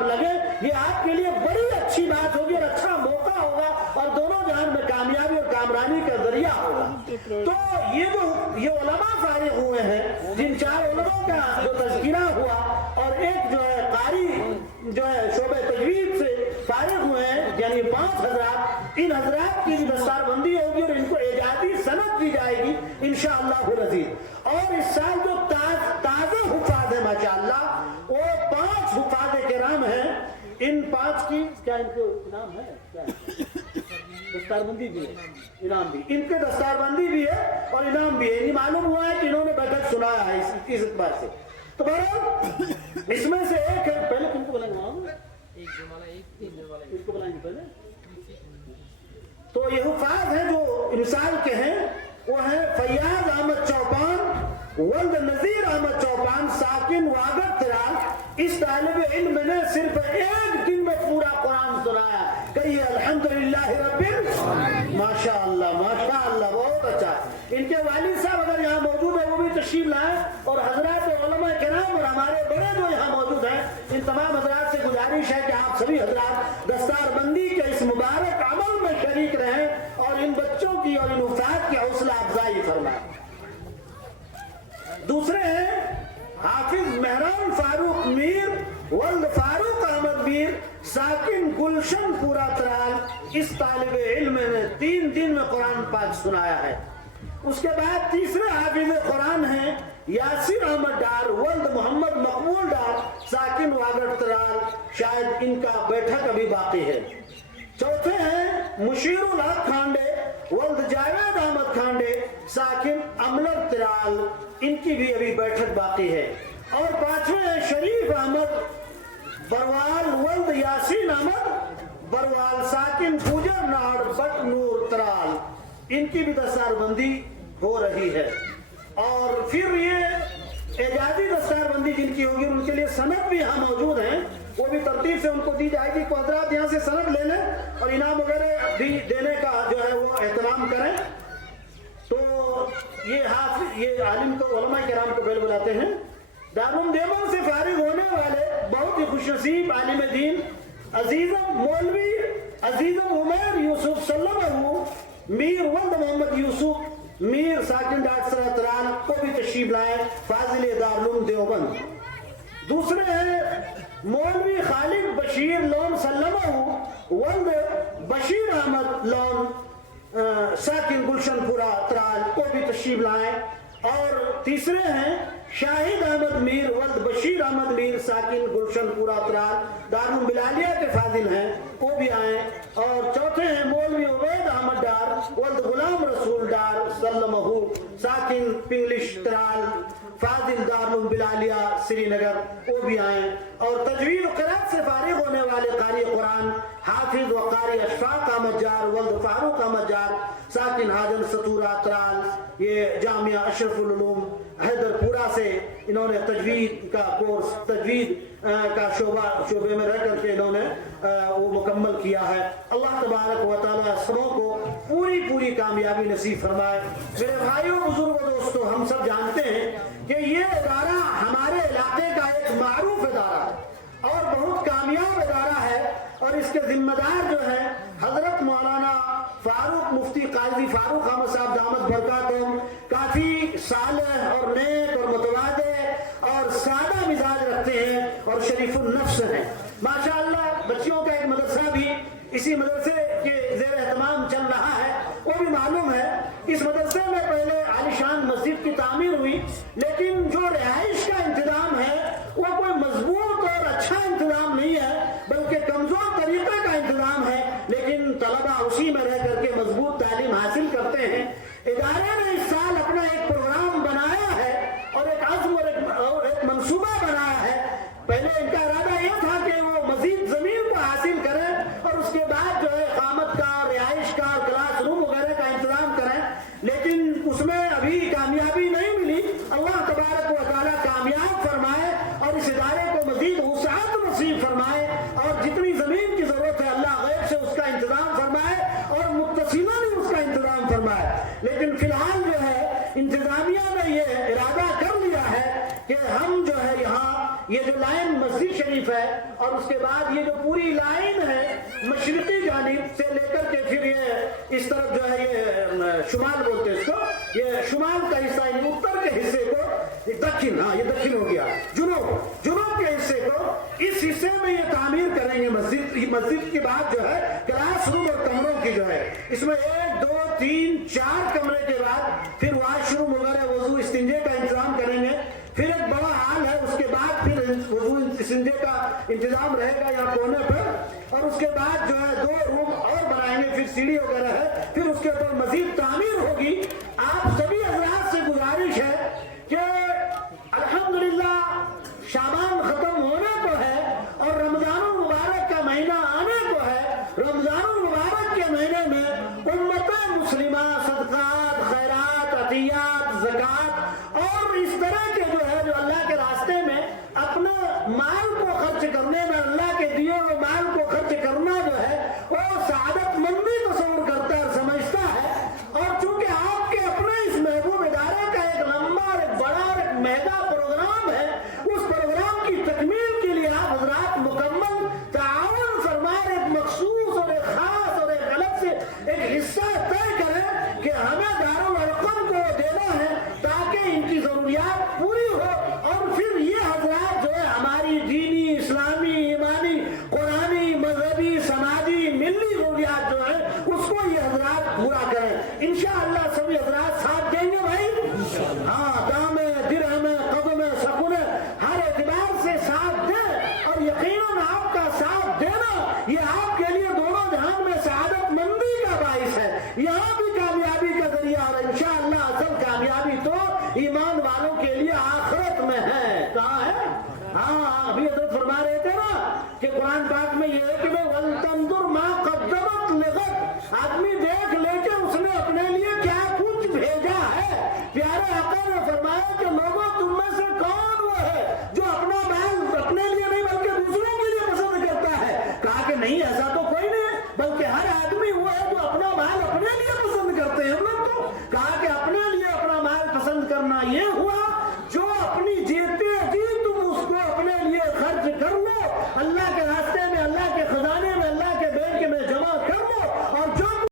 आप लगे, ये आपके लिए बड़ी अच्छी बात होगी और अच्छा मौका होगा और दोनों जहान में कामयाबी और कामरानी का जरिया होगा। तो ये उलमा फारिग हुए हैं, जिन 4 उलमा का जो तज़किरा हुआ, और एक जो है कारी जो है शोबे तजवीद से फारिग हुए हैं, यानी 5 हजरात, इन हजरात की दस्तारबंदी होगी और इनको एजाजी सनद दी जाएगी इंशाअल्लाह अज़ीज़। और इस साल जो ताज़े हुफ़ाज़ है माशाअल्लाह, वो 5 हुफ़ाज़ किराम हैं। इन 5 की क्या इनको इनाम है, क्या दस्तारबंदी भी है, इनाम भी, इनके दस्तारबंदी भी है और इनाम भी है। मालूम हुआ है कि इन्होंने बैठक सुनाया है इस बार से। तो बहरहाल इसमें से एक है, पहले किनको बुलाएंगे, इसको बुलाएंगे पहले। तो ये हुफ़ाज़ हैं जो मिसाल के हैं, वो हैं फैयाज अहमद चौपान, वल्द नज़ीर अहमद चौपान, साकिन वागर तिराल। इस तालिब इल्म ने सिर्फ एक दिन में पूरा कुरान सुनाया। कहिए अल्हम्दुलिल्लाह रब्बिल माशाअल्लाह माशाअल्लाह, बहुत अच्छा। इनके वालिद साहब अगर यहाँ मौजूद है वो भी तशरीफ लाए, और हजरात उलमा किराम और हमारे बड़े जो यहाँ मौजूद हैं, इन तमाम हजरात से गुजारिश है कि आप सभी हजरात दस्तारबंदी के इस मुबारक अमल में शरीक रहें और इन बच्चों की और इन उफ़ात की हौसला अफजाई फरमाएं। दूसरे हैं हाफिज मेहरान फारूक मीर, वल्द फारूक अहमद मीर, साकिन गुलशन पूरा तराल। इस तालिब इल्म ने 3 दिन में कुरान पाक सुनाया है। उसके बाद तीसरे हाफिज कुरान हैं यासिर अहमद डार, वल्द मोहम्मद मकबूल डार, साकिन वागर तराल। शायद इनका बैठक अभी बाकी है। चौथे हैं मुशीरुल हक खांडे, वल्द जावेद अहमद खांडे, साकिन अमलर तिराल। इनकी भी अभी बैठक बाकी है। और 5वें हैं शरीफ अहमद बरवाल, वल्द यासीन अहमद बरवाल, साकिन पूजर नाड़ बट नूर तराल। इनकी भी दस्तारबंदी हो रही है। और फिर ये एजाजी दस्तारबंदी जिनकी होगी उनके लिए सनद भी यहाँ मौजूद हैं, वो भी तरतीब से उनको दी जाएगी। तो हजरात यहाँ से सनद ले लें और इनाम वगैरह भी देने का जो है वो एहतमाम करें। तो ये आलिम को उलमा किराम को पहले बुलाते हैं। दारुल देवबंद से फारिग होने वाले बहुत ही खुशनसीब आलिम दीन अजीज़म मौलवी अजीज़म उमर यूसुफ सल्लल्लाहु मीर, वल्द मोहम्मद यूसुफ मीर, साकिन डाटसरा तराल को भी तशरीफ लाए, फाजिल दारुल देवबंद। दूसरे हैं मौलवी खालिद बशीर लोन सल्लल्लाहु, वल्द बशीर अहमद लोन, साकिन गुलशनपुरा तराल को भी तशरीफ लाए। और तीसरे हैं शाहिद अहमद मीर, वल्द बशीर अहमद मीर, साकिन गुलशनपुरा तराल, दारुल बिलालिया के फाजिल हैं, वो भी आए। और चौथे हैं मौलवी उबैद अहमद डार, वल्द गुलाम रसूल डार सल्लमहु, साकिन पिंगलिश तराल, फाजिल दारुल बिलालिया श्रीनगर, वो भी आए। और तजवीद क़िराअत से फारिग होने वाले कारी कुरान हाफिज व कारी अशफाक अहमद जार, वल्द फारूक अहमद जार, साकिन हाजन सतूरा तराल। ये जामिया अशरफुल उलूम हैदरपुरा से इन्होंने तजवीद का कोर्स, तजवीद का शोबे में रह करके इन्होंने वो मुकम्मल किया है। अल्लाह तबारक व तआला सबों को पूरी कामयाबी नसीब फरमाए। मेरे भाइयों बुजुर्गों दोस्तों, हम सब जानते हैं कि ये इदारा हमारे इलाके का एक मारूफ इदारा है और बहुत कामयाब इदारा है। और इसके जिम्मेदार जो है हजरत मौलाना फारूक मुफ्ती काजी फारूक अहमद साहब दामद बरकातुहुम, काफी सालेह और नेक और मुतवाज़े और सादा मिजाज रखते हैं और शरीफुन नफ्स हैं माशाअल्लाह। बच्चियों का एक मदरसा भी इसी मदरसे के ज़ेर एहतमाम चल रहा है, वो भी मालूम है। इस मदरसे में पहले आलिशान मस्जिद की तामीर हुई, लेकिन जो रिहाइश का इंतजाम है वो कोई मजबूत और अच्छा इंतजाम नहीं है, बल्कि कमजोर तरीके का इंतजाम है। लेकिन तलबा उसी में रह करके मजबूत तालीम हासिल करते हैं। इदारे ने इस साल अपना एक प्रोग्राम बनाया है और एक अज़्म और एक मंसूबा बनाया है। पहले इनका इरादा यह था कि اور اس کے بعد یہ جو پوری لائن ہے مشرقی جانب سے لے کر کے پھر یہ اس طرف جو ہے یہ شمال بولتے اس کو، یہ شمال کا حصہ یعنی اتر کے حصے کو دکن، ہاں یہ دکن ہو گیا، جنوب کے حصے کو اس حصے میں یہ تعمیر کریں گے مسجد کے بعد جو ہے کلاس روم اور کمروں کی جو ہے اس میں 1 2 3 4 کمرے کے بعد پھر واش روم وغیرہ وضو استنجے کا انتظام کریں گے، پھر ایک بڑا ہال ہے، اس کے بعد پھر وضو استنجے کا انتظام رہے گا یا کونے پر، اور اس کے بعد جو ہے 2 روم اور بنائیں گے، پھر سیڑھی وغیرہ ہے، پھر اس کے اوپر مزید تعمیر ہوگی۔ آپ سبھی حضرات سے گزارش ہے کہ الحمدللہ شعبان ختم ہونے کو ہے اور رمضان المبارک کا مہینہ آنے کو ہے۔ رمضان المبارک کے مہینے میں امت مسلمہ صدقات، خیرات، عطیات، زکوٰۃ اور اس طرح کے جو ہے جو اللہ کے راستے میں اپنے مال کو خرچ کرنے میں، اللہ کے دیے ہوئے مال کو خرچ کرنا جو ہے وہ سعادت مندی تصور کرتا ہے اور سمجھتا ہے، اور چونکہ آپ کے اپنے اس محبوب ادارے کا ایک لمبا اور ایک بڑا اور ایک مہنگا پروگرام ہے، اس پروگرام کی تکمیل کے لیے آپ حضرات مکمل تعاون فرمائیں، ایک مخصوص اور ایک خاص اور ایک الگ سے ایک حصہ طے کریں کہ ہمیں دارالارقم کو دینا ہے تاکہ ان کی ضروریات پوری ہو، اور پھر یہ حضرات جو ہے ہماری دینی، اسلامی، ایمانی، قرآنی، مذہبی، سماجی، ملی ضروریات جو ہے اس کو یہ حضرات پورا کریں۔ انشاءاللہ سبھی حضرات ساتھ دیں گے بھائی، ہاں دام درہم قدم سکون ہر اعتبار سے ساتھ دیں، اور یقیناً آپ کا ساتھ دینا یہ آپ کے لیے دونوں جہان میں سعادت مندی کا باعث ہے، یہاں بھی کامیابی کا ذریعہ، اور انشاءاللہ اصل کامیابی تو ایمان والوں کے لیے آخرت میں ہے۔ کہاں ہے؟ ہاں ابھی حضرت فرما رہے تھے نا کہ قرآن پاک میں یہ ہے کہ وَلْتَنْظُرْ مَا قَدَّمَتْ لِغَدٍ، آدمی دیکھ